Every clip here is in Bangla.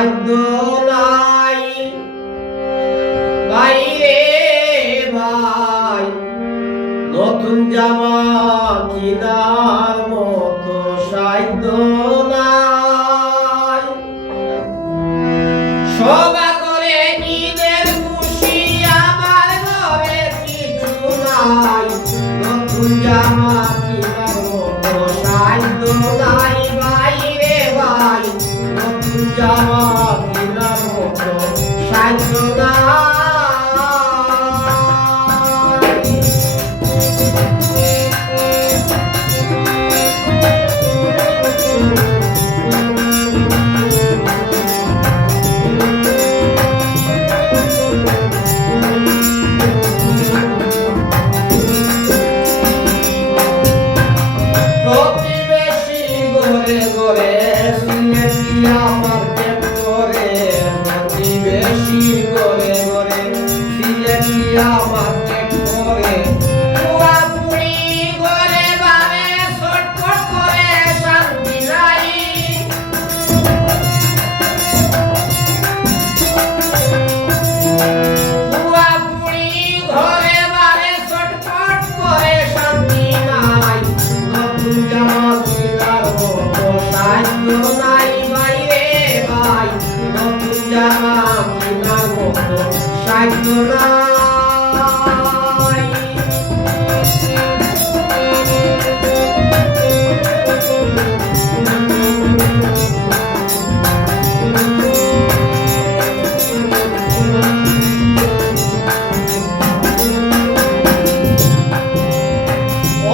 সাধ্য নাই বাইরে ভাই নতুন জামা কিনার মতো সাধ্য নাই সবা করে ঈদের খুশি আমার ঘরে কিছু নাই নতুন জামা কিনার মতো সাধ্য নাই বাইরে ভাই নতুন জামা কিনার মতো সাধ্য নাই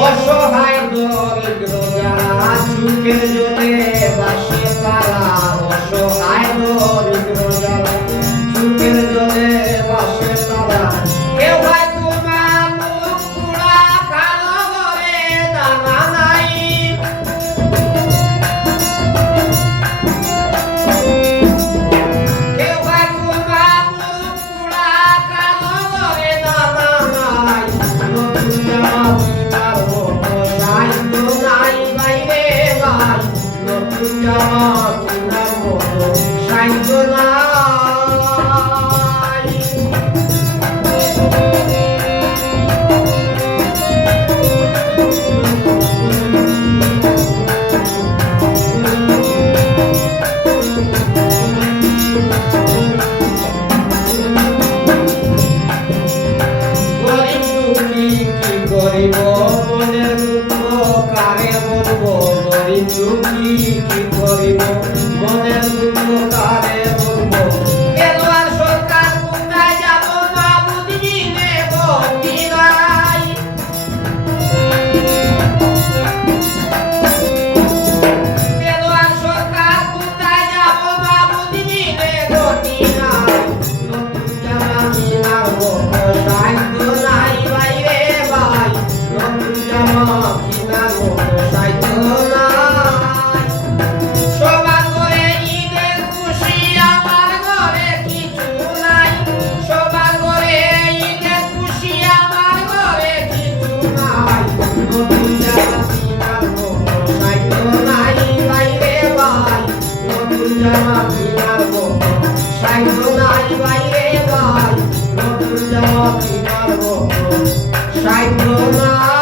অসহায় দরিদ্র যারা চুকের জলে বাসে তারা অসহায় দরিদ্র যারা চুকের জলে বাসে তারা কেউ হয়তো মুখ পুরা কালো ঘরে দানা নাই কেউ হয়তো মুখ পুরা কালো ঘরে দানা নাই নতুন জামা কিনার মতো সাধ্য নাই বাইরে ভাই নতুন জামা কিনার মতো সাধ্য নাই মনের দুঃখ কারে বলবো গরিব দুঃখী কি করিব মনের দুঃখ কারে বলবো এবার সরকার কোথায় যাব মা বুঝিনে গতি নাই এবার সরকার কোথায় যাব মা বুঝিনে গতি নাই নতুন জামা কিনার মতো সাধ্য নাই বাইরে ভাই নতুন জামা কিনার মতো সাধ্য নাই সবার ঘরে ঈদের খুশি আমার ঘরে কিছু নাই সবার ঘরে ঈদের খুশি আমার ঘরে কিছু নাই নতুন জামা কিনার মতো সাধ্য নাই বাইরে ভাই নতুন জামা কিনার মতো সাধ্য নাই বাইরে ভাই নতুন জামা কিনার মতো সাধ্য নাই